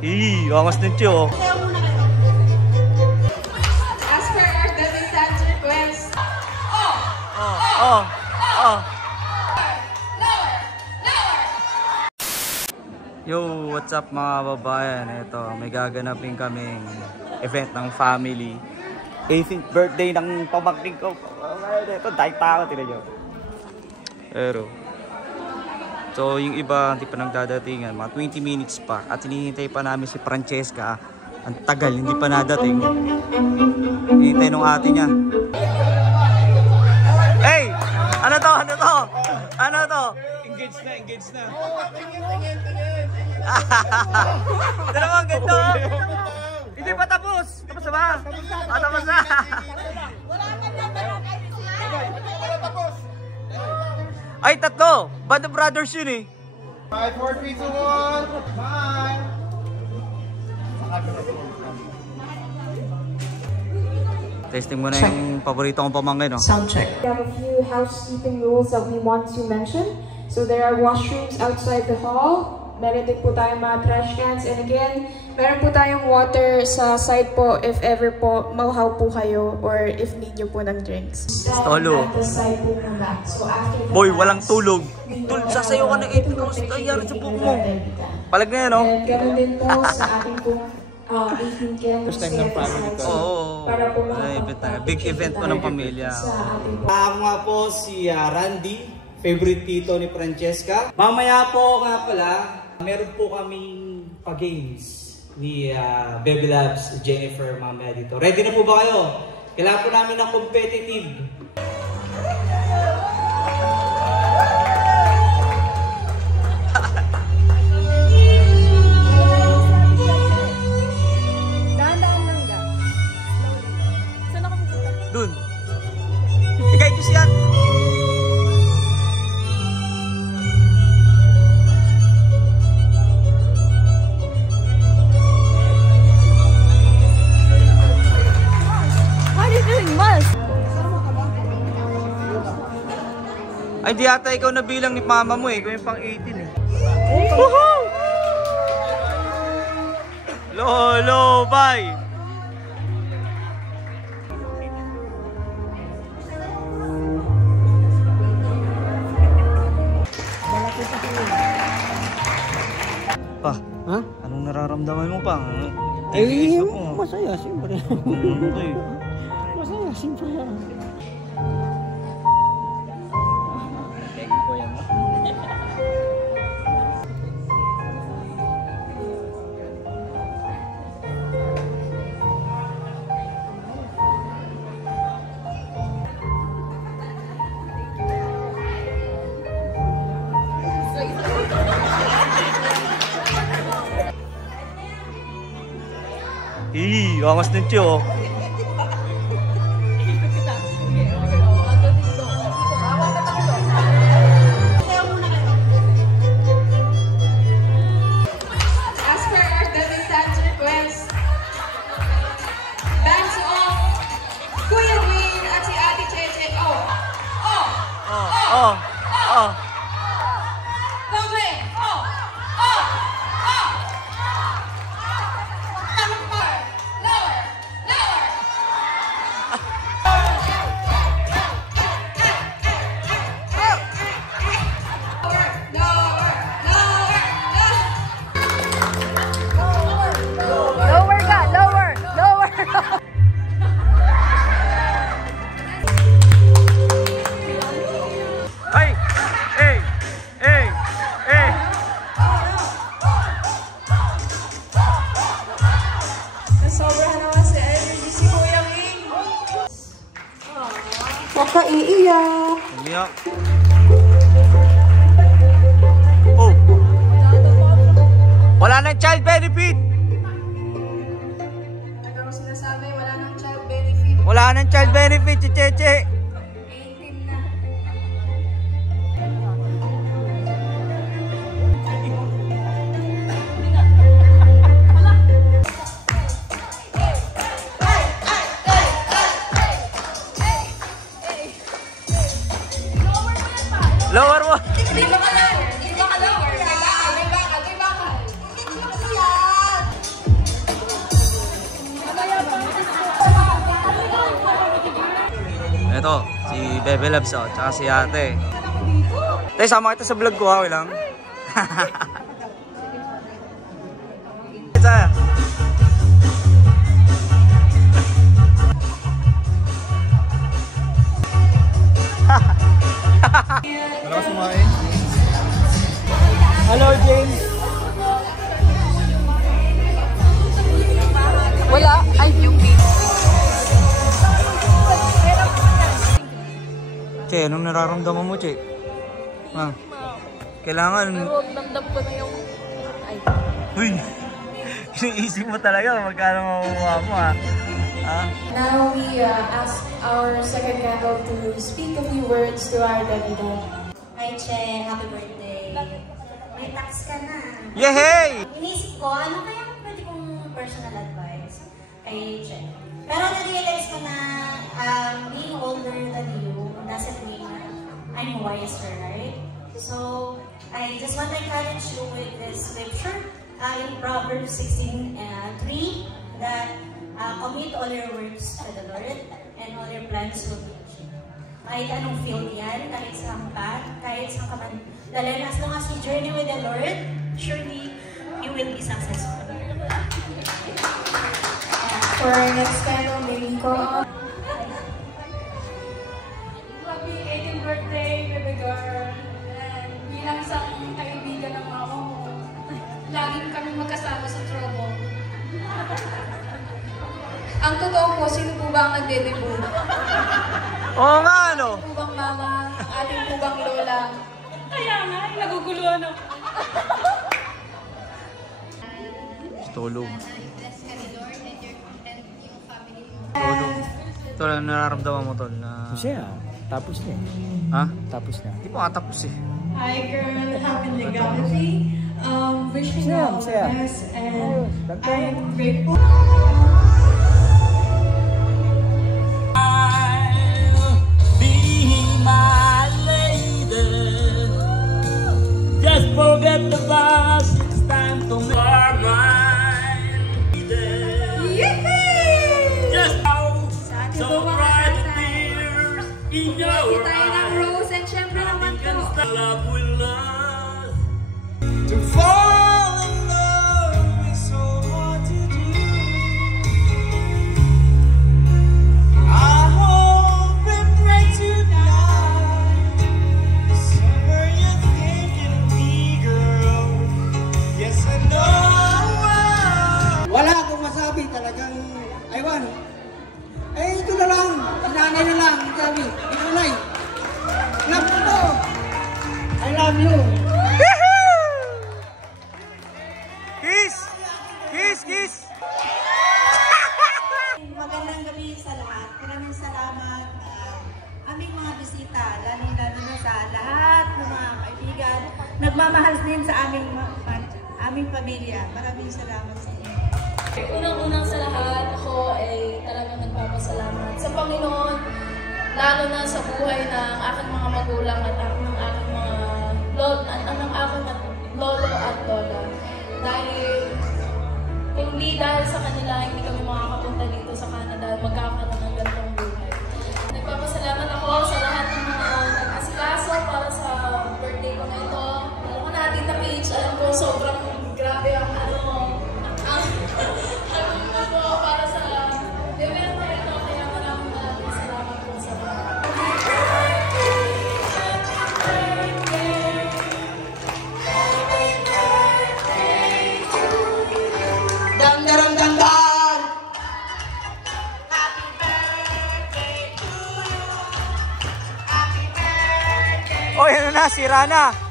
Angas din siya, oh. As per our Devin Sands request. Yo, what's up mga babayan? Ito, may gaganapin kaming event ng family. 18th birthday ng pamangkin ko. Ito, dahil tao, tira nyo. Pero, so yung iba, hindi pa nagdadatingan. Mga 20 minutes pa. At hinihintay pa namin si Francesca. Ang tagal, hindi pa nadating. Hinihintay nung ate niya. Hey! Ano to? Ano to? Ano to? Engage na, engage na. Ito naman, ganda. Hindi pa tapos. Tapos na ba? Tapos na. Ay, tatlo. Band of Brothers yun eh. 5, 4, 3, 2, 1. Bye! Testing mo na yung paborito kong pamangkin, no? Sound check. We have a few housekeeping rules that we want to mention. So there are washrooms outside the hall. Meron din po tayong mga trash cans. And again, meron po tayong water sa side po if ever po mauhaw po kayo or if need nyo po ng drinks. Tolo. So Boy, walang tulog. Sasayo ka ng 8 hours. Kaya sa buko mo. Palag na yan, no? And ganoon din po sa ating pong 18 K. First time ng family ko. Oo. Big event ko ng pamilya. Ako nga po si Randy, favorite tito ni Francesca. Mamaya po nga pala, meron po kaming pa-games ni Baby Labs, Jennifer, mamaya dito. Ready na po ba kayo? Kailangan po namin ng competitive. Dun. Ikay ko siya. Ay, di ata ikaw nabilang ni mama mo eh. Ikaw yung pang 18 eh. Woohoo! Lolo, bye! Pa, Ha? anong nararamdaman mo pa? Ay, masaya, siyempre. Masaya, siyempre. Angas din siya, oh. As per our Devin Sands request. Bands off. Kuya Dwayne at si Ate Cheche. Kami. Sobrahan naman si energy si Kuya Wing. Huwag ka iiyak. Umiyak. Oh! Wala nang child benefit! Ano sinasabi? Wala nang child benefit. Wala nang child benefit si Cheche! 18 na. Lower mo! Hindi ba ka lower? Hindi ba ka lower? May bakal. Ito, si Bebe Labs, oh, tsaka si ate. Tay, sama kita sa vlog ko, ha? Okay lang? Wala ka sumain? Hello, James. Wala. Ay, yung Che, anong nararamdaman mo, Che? Ha? Kailangan... Damdam ko na yung... Ay. Uy! Iniisip mo talaga magkano makuha mo, ha? Ha? Now we ask our second candle to speak a few words to our Daddy Dad. Hi, Che. Happy birthday. May tax ka na. Yehey! Inisip ko, ano kaya pwede kong personal advice kay Che? Pero na-realize ko na being older than you doesn't mean I'm wiser, right? So, I just want to encourage you with this scripture in Proverbs 16:3 that commit all your works to the Lord and all your plans will be achieved. Kahit anong field yan, kahit saan path, kahit saan ka man dalhin, as long as you journey with the Lord, surely you will be successful. For our next candle, may we call on. Happy 18th birthday, baby girl. And bilang isang kaibigan ng mama mo, laging kami magkasama sa trouble. Ang totoo po, sino po ba ang nagde-debut? Oo nga, ano? Ating po bang mama? Ating po bang lola? Kaya nga, naguguluhan ako. Tulog. Tulog. Ito lang nararamdaman mo, Tol, na... Siya, tapos na eh. Ha? Tapos na. Hindi pa katapos eh. Hi girl, happy legacy. Wishing you all the best and I'm grateful. Just forget the past, it's time to make our mind. Just out, so bright the tears in your eyes. Rose and syempre naman Nothing can po. stop love will last. To fall in love is so hard to do. I hope it breaks you tonight. Somewhere you're thinking of me, girl. Yes, I know. Wala akong masabi talagang aywan. Eh, ito na lang. Inanay na lang. Sabi, inanay. Love mo. I love you. Kiss! Kiss! Kiss! Magandang gabi sa lahat. Maraming salamat aming mga bisita, lalo-lalo na sa lahat ng mga kaibigan. Nagmamahal din sa aming pamilya. Maraming salamat sa inyo. Unang-unang sa lahat, ako ay talagang nagpapasalamat sa Panginoon, lalo na sa buhay ng aking mga magulang at ng aking mga lolo at lola. Dahil hindi dahil sa kanila, hindi kami makakapunta dito sa Canada at magkakaroon ng ganitong buhay. Nagpapasalamat ako sa lahat ng mga nag-asikaso para sa birthday ko na ito. Alam ko natin na page, alam ko sobrang grabe ang para sa event na ito, kaya maraming salamat po sa lahat. Dang darang dang dang. Oy, ano na? Sira na!